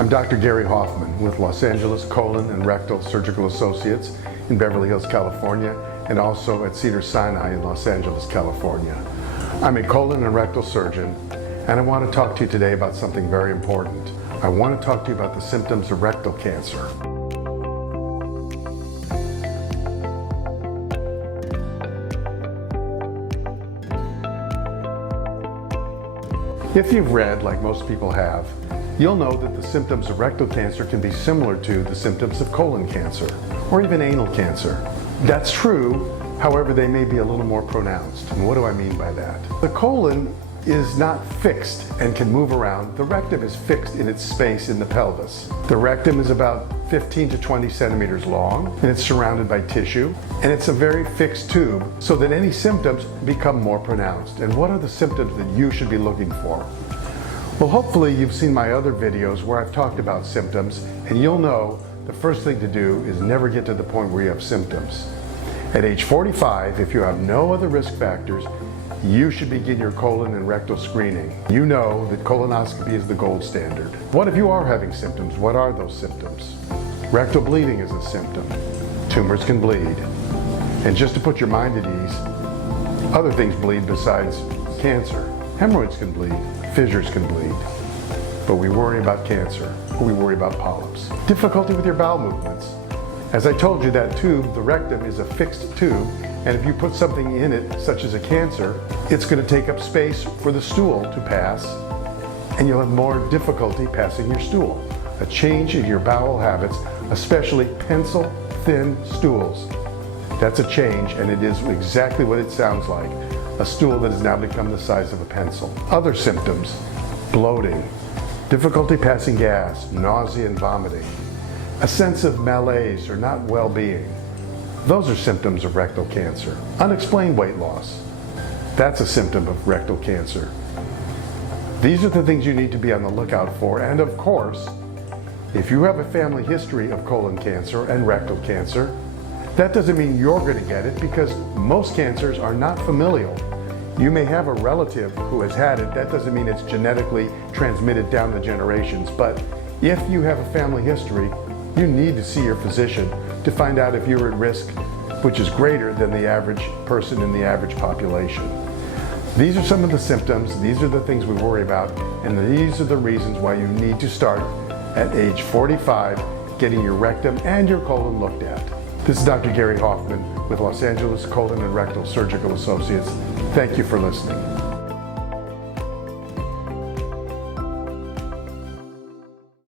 I'm Dr. Gary Hoffman with Los Angeles Colon and Rectal Surgical Associates in Beverly Hills, California, and also at Cedars-Sinai in Los Angeles, California. I'm a colon and rectal surgeon, and I want to talk to you today about something very important. I want to talk to you about the symptoms of rectal cancer. If you've read, like most people have, you'll know that the symptoms of rectal cancer can be similar to the symptoms of colon cancer, or even anal cancer. That's true, however, they may be a little more pronounced. And what do I mean by that? The colon is not fixed and can move around. The rectum is fixed in its space in the pelvis. The rectum is about 15 to 20 centimeters long, and it's surrounded by tissue, and it's a very fixed tube so that any symptoms become more pronounced. And what are the symptoms that you should be looking for? Well, hopefully you've seen my other videos where I've talked about symptoms, and you'll know the first thing to do is never get to the point where you have symptoms. At age 45, if you have no other risk factors, you should begin your colon and rectal screening. You know that colonoscopy is the gold standard. What if you are having symptoms? What are those symptoms? Rectal bleeding is a symptom. Tumors can bleed. And just to put your mind at ease, other things bleed besides cancer. Hemorrhoids can bleed, fissures can bleed. But we worry about cancer, or we worry about polyps. Difficulty with your bowel movements. As I told you, that tube, the rectum, is a fixed tube, and if you put something in it, such as a cancer, it's going to take up space for the stool to pass, and you'll have more difficulty passing your stool. A change in your bowel habits, especially pencil-thin stools. That's a change, and it is exactly what it sounds like. A stool that has now become the size of a pencil. Other symptoms: bloating, difficulty passing gas, nausea and vomiting, a sense of malaise or not well-being. Those are symptoms of rectal cancer. Unexplained weight loss. That's a symptom of rectal cancer. These are the things you need to be on the lookout for. And of course, if you have a family history of colon cancer and rectal cancer, that doesn't mean you're going to get it, because most cancers are not familial. You may have a relative who has had it. That doesn't mean it's genetically transmitted down the generations. But if you have a family history, you need to see your physician to find out if you're at risk, which is greater than the average person in the average population. These are some of the symptoms, these are the things we worry about, and these are the reasons why you need to start at age 45 getting your rectum and your colon looked at. This is Dr. Gary Hoffman with Los Angeles Colon and Rectal Surgical Associates. Thank you for listening.